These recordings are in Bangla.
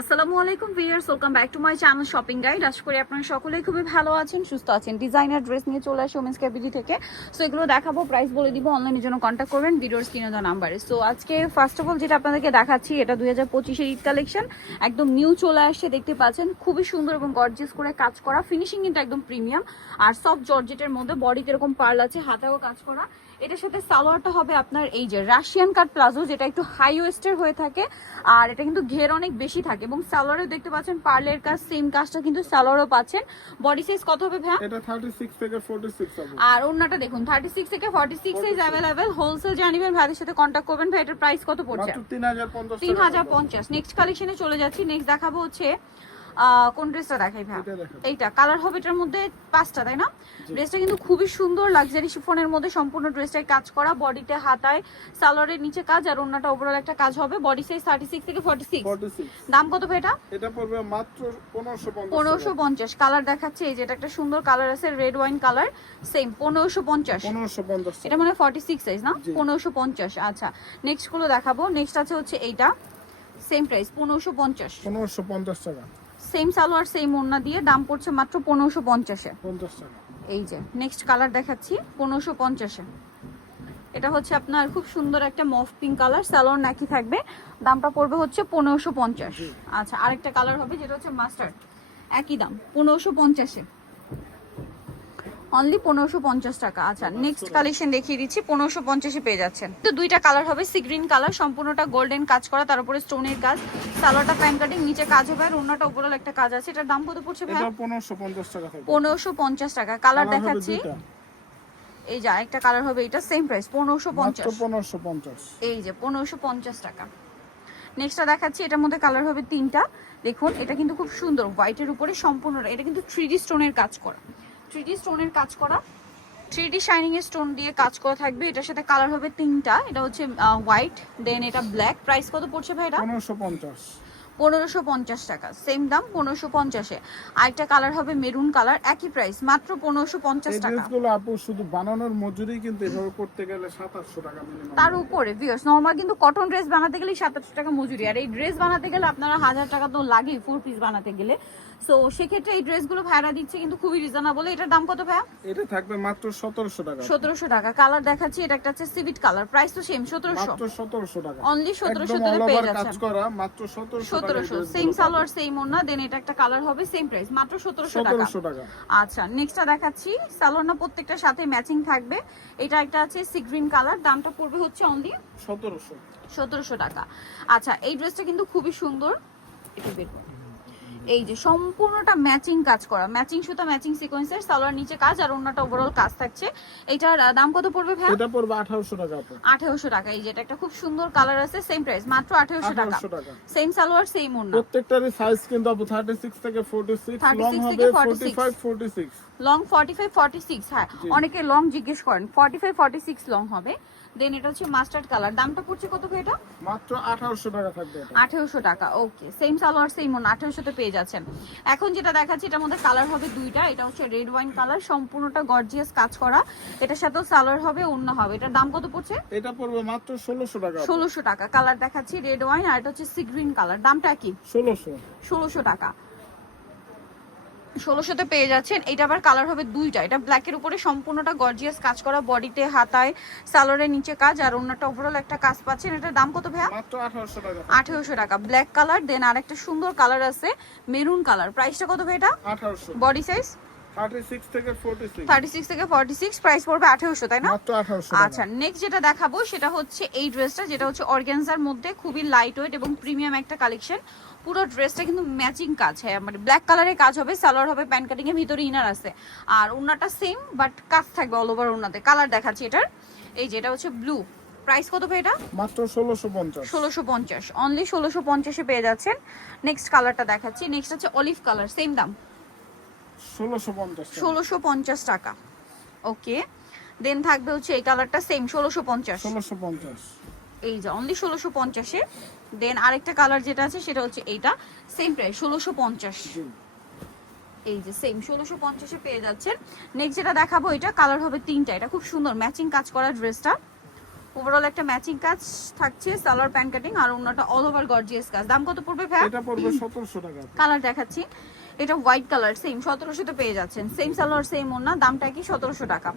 আসসালামু আলাইকুম viewers, welcome back to my channel shopping guide. আশা করি আপনারা সকলেই খুবই ভালো আছেন, সুস্থ আছেন। ডিজাইনার ড্রেস নিয়ে চলে আসি ওমেন্স ক্যাবিডি থেকে। সো এগুলো দেখাবো, প্রাইস বলে দিব, অনলাইনের জন্য কন্ট্যাক্ট করবেন ভিডিওর স্ক্রিনে দেওয়া নাম্বারে। সো আজকে ফার্স্ট অফ অল যেটা আপনাদেরকে দেখাচ্ছি, এটা 2025-এর ঈদ কালেকশন, একদম নিউ চলে আসছে। দেখতে পাচ্ছেন খুবই সুন্দর এবং গর্জিয়াস করে কাজ করা, ফিনিশিং কিন্তু একদম প্রিমিয়াম। আর সফট জর্জেটের মধ্যে বডিতে এরকম পার্ল আছে, হাতেও কাজ করা। এটার সাথে সালোয়ারটা হবে আপনার এই যে রাশিয়ান কাট প্লাজো, যেটা একটু হাই ওয়েস্টের হয়ে থাকে, আর এটা কিন্তু ঘের অনেক বেশি থাকে। এবং সালোয়ারেও দেখতে পাচ্ছেন পার্লের কাজ, সেম কাজটা কিন্তু সালোয়ারও পাচ্ছেন। বডি সাইজ কত হবে ভাই? এটা 36 থেকে 46 হবে। আর ওন্নাটা দেখুন 36 থেকে 46 সাইজ अवेलेबल। হোলসেল জানিবেন, ভাইদের সাথে কন্টাক্ট করবেন। ভাই এটার প্রাইস কত পড়ছে? মাত্র 3050 টাকা। 3050। নেক্সট কালেকশনে চলে যাচ্ছি। নেক্সট দেখাবো হচ্ছে কোন ড্রেসটা দেখাই ভাই? এইটা কালার হবে, এটার মধ্যে 5টা, তাই না? ড্রেসটা কিন্তু খুবই সুন্দর, লাক্সারি শিফনের মধ্যে সম্পূর্ণ ড্রেসটাই কাজ করা, বডিতে হাতায় সালোয়ারের নিচে কাজ, আর ওন্নাটা ওভারঅল একটা কাজ হবে। বডি সাইজ 36 থেকে 46। দাম কত ভাই এটা? এটা পড়বে মাত্র 1550। 1550। কালার দেখাচ্ছে এই যে, এটা একটা সুন্দর কালার আছে, রেড ওয়াইন কালার, সেম 1550। 1550 এটা মানে 46 সাইজ না? 1550। আচ্ছা, নেক্সট গুলো দেখাবো। নেক্সট আছে হচ্ছে এইটা, সেম প্রাইস 1550। 1550 টাকা। সেম সালোয়ার সেম ওড়না দিয়ে, দাম পড়ছে মাত্র 1550 এ। 50 টাকা। এই যে নেক্সট কালার দেখাচ্ছি 1550 এ। এটা হচ্ছে আপনার খুব সুন্দর একটা মফ পিঙ্ক কালার, সালোয়ার নাকি থাকবে, দামটা পড়বে হচ্ছে 1550। আচ্ছা, আরেকটা কালার হবে যেটা হচ্ছে মাস্টার্ড, একই দাম 1550 এ, অনলি 1550 টাকা। আচ্ছা, নেক্সট কালেকশন দেখিয়ে দিচ্ছি, 1550 এ পেয়ে যাচ্ছেন। তো দুইটা কালার হবে, সি গ্রিন কালার, সম্পূর্ণটা গোল্ডেন কাজ করা, তার উপরে স্টোনের কাজ, সালোয়ারটা প্যান কাটিং, নিচে কাজ হবে, আর ওন্নাটা ওভারঅল একটা কাজ আছে। এটার দাম কত পড়ছে ভাই? এটা 1550 টাকা থাকবে। 1550 টাকা। কালার দেখাচ্ছি, এই যে আরেকটা কালার হবে, এটা সেম প্রাইস 1550। 1550। এই যে 1550 টাকা। নেক্সটটা দেখাচ্ছি, এটার মধ্যে কালার হবে 3টা। দেখুন এটা কিন্তু খুব সুন্দর, হোয়াইটের উপরে সম্পূর্ণ, এটা কিন্তু 3D স্টোনের কাজ করা, 3D স্টোনের কাজ করা, 3D শাইনিং এর স্টোন দিয়ে কাজ করা থাকবে। এটার সাথে কালার হবে 3টা। এটা হচ্ছে হোয়াইট, দেন এটা ব্ল্যাক। প্রাইস কত পড়ছে ভাই এটা? 1550। 1550 টাকা, সেম দাম 1550 এ। আরেকটা কালার হবে মেরুন কালার, একই প্রাইস মাত্র 1550 এই টাকা। ড্রেসগুলো আপু শুধু বানানোর মজুরি কিন্তু এভাবে করতে গেলে 2700 টাকা মিনিমাম। তার উপরে ভিউয়ার্স, নরমাল কিন্তু কটন ড্রেস বানাতে গেলে 2700 টাকা মজুরি, আর এই ড্রেস বানাতে গেলে আপনারা 1000 টাকা তো লাগেই 4 পিস বানাতে গেলে। সো সেক্ষেত্রে এই ড্রেসগুলো ভাইরা দিচ্ছে কিন্তু খুবই রিজনেবল। এটার দাম কত ভাইয়া? এটা থাকবে মাত্র 1700 টাকা। 1700 টাকা। কালার দেখাচ্ছি, এটা একটা হচ্ছে সিভিট কালার, প্রাইস তো সেম 1700, মাত্র 1700 টাকা। অনলি 1700 একদম তে অল পেয়ে ওভার কাজ যাচ্ছেন। করা, মাত্র 1700 টাকা। 1700, সেম সালোয়ার সেম ওড়না, দেন এটা একটা কালার হবে, সেম প্রাইস মাত্র 1700 টাকা। 1700 টাকা। আচ্ছা, নেক্সটটা দেখাচ্ছি, সালোয়ার না প্রত্যেকটার সাথে ম্যাচিং থাকবে। এটা একটা আছে সি গ্রিন কালার, দামটা পড়বে হচ্ছে অনলি 1700 টাকা। আচ্ছা, এই ড্রেসটা কিন্তু খুবই সুন্দর, একটু বের করুন। এই যে সম্পূর্ণটা ম্যাচিং কাজ করা, ম্যাচিং সুতা, ম্যাচিং সিকোয়েন্সের, সালোয়ার নিচে কাজ, আর ওন্নাটা ওভারঅল কাজ থাকছে। এটার দাম কত পড়বে ভাই? এটা পড়বে 1800 টাকা আপু। 1800 টাকা। এই যে এটা একটা খুব সুন্দর কালার আছে, সেম প্রাইস মাত্র 1800 টাকা। সেম সালোয়ার সেম ওন্না। প্রত্যেকটারই সাইজ কিন্তু আপু 36 থেকে 46, লং হবে 45 46, লং 45 46। হ্যাঁ, অনেকে লং জিজ্ঞেস করেন, 45 46 লং হবে। দেন এটা হচ্ছে মাস্টার্ড কালার, দামটা পড়ছে কত ভাই এটা? মাত্র 1800 টাকা থাকবে এটা। 1800 টাকা। ওকে, সেম সালোয়ার সেম ওন্না, 1800 তে পেয়ে যাচ্ছেন। এখন যেটা দেখাচ্ছি, এটার মধ্যে কালার হবে 2টা। এটা হচ্ছে রেড ওয়াইন কালার, সম্পূর্ণটা গর্জিয়াস কাজ করা, এটার সাথেও সালোয়ার হবে, ওন্না হবে। এটার দাম কত পড়ছে? এটা পড়বে মাত্র 1600 টাকা। 1600 টাকা। কালার দেখাচ্ছি রেড ওয়াইন, আর এটা হচ্ছে সি গ্রিন কালার, দামটা কি? 1600 টাকা। 1600 তে পেয়ে যাচ্ছেন। এটা আবার কালার হবে 2টা। এটা ব্ল্যাকের উপরে সম্পূর্ণটা গর্জিয়াস কাজ করা, বডিতে হাতায় সালোয়ারের নিচে কাজ, আর অন্যটা ওভারঅল একটা কাজ পাচ্ছেন। এটার দাম কত ভাইয়া? মাত্র 1800 টাকা। 1800 টাকা। ব্ল্যাক কালার, দেন আরেকটা সুন্দর কালার আছে মেরুন কালার, প্রাইসটা কত ভাই এটা? 1800। বডি সাইজ 36 থেকে 46। 36 থেকে 46, প্রাইস পড়বে 1800, তাই না? মাত্র 1800 টাকা। আচ্ছা, নেক্সট যেটা দেখাবো সেটা হচ্ছে এই ড্রেসটা, যেটা হচ্ছে অর্গানজার মধ্যে খুবই লাইট ওয়েট এবং প্রিমিয়াম একটা কালেকশন। পুরো ড্রেসটা কিন্তু ম্যাচিং কাজ, হ্যাঁ মানে ব্ল্যাক কালারের কাজ হবে, সালোয়ার হবে প্যান কাটিং এর, ভিতরে ইনার আছে, আর ওন্নাটা সেম বাট কাজ থাকবে অল ওভার ওন্নাতে। কালার দেখাচ্ছি এটার, এই যে এটা হচ্ছে ব্লু। প্রাইস কত ভাই এটা? মাত্র 1650। 1650, অনলি 1650 এ পেয়ে যাচ্ছেন। নেক্সট কালারটা দেখাচ্ছি, নেক্সট হচ্ছে অলিভ কালার, সেম দাম 1650। 1650 টাকা। ওকে, দেন থাকবে হচ্ছে এই কালারটা, সেম 1650। 1650। এই যে অনলি 1650 এ। দেন আরেকটা কালার যেটা আছে সেটা হচ্ছে এইটা, সেম প্রাইস 1650। এই যে সেম 1650 এ পেয়ে যাচ্ছেন। নেক্সট যেটা দেখাবো, এটা কালার হবে 3টা। এটা খুব সুন্দর ম্যাচিং কাজ করা ড্রেসটা, ওভারঅল একটা ম্যাচিং কাজ থাকছে, সালোয়ার প্যান্ট কাটিং আর অন্যটা অল ওভার গর্জিয়াস কাজ। দাম কত পড়বে ভাই? এটা পড়বে 1700 টাকা। কালার দেখাচ্ছি, এটা হোয়াইট কালার, সেম 1700 তে পেয়ে যাচ্ছেন। সেম সালোয়ার সেম ওন্না, দামটা কি 1700 টাকা।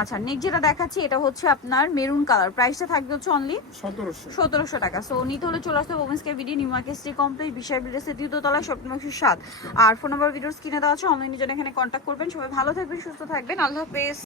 আচ্ছা নেক্সট যেটা দেখাচ্ছি এটা হচ্ছে আপনার মেরুন কালার, প্রাইসটা থাকবে হচ্ছে অনলি 1700 টাকা। সো নিতে হলে চলে আসতে women's care BD, new market street complex, Bishal বিল্ডার্সের দ্বিতীয় তলায়, শপ নম্বর 107। আর ফোন নাম্বার ভিডিওস কিনে দেওয়া আছে, অনলাইনে জন্য এখানে কন্ট্যাক্ট করবেন। সবাই ভালো থাকবেন, সুস্থ থাকবেন, আল্লাহ হাফেজ।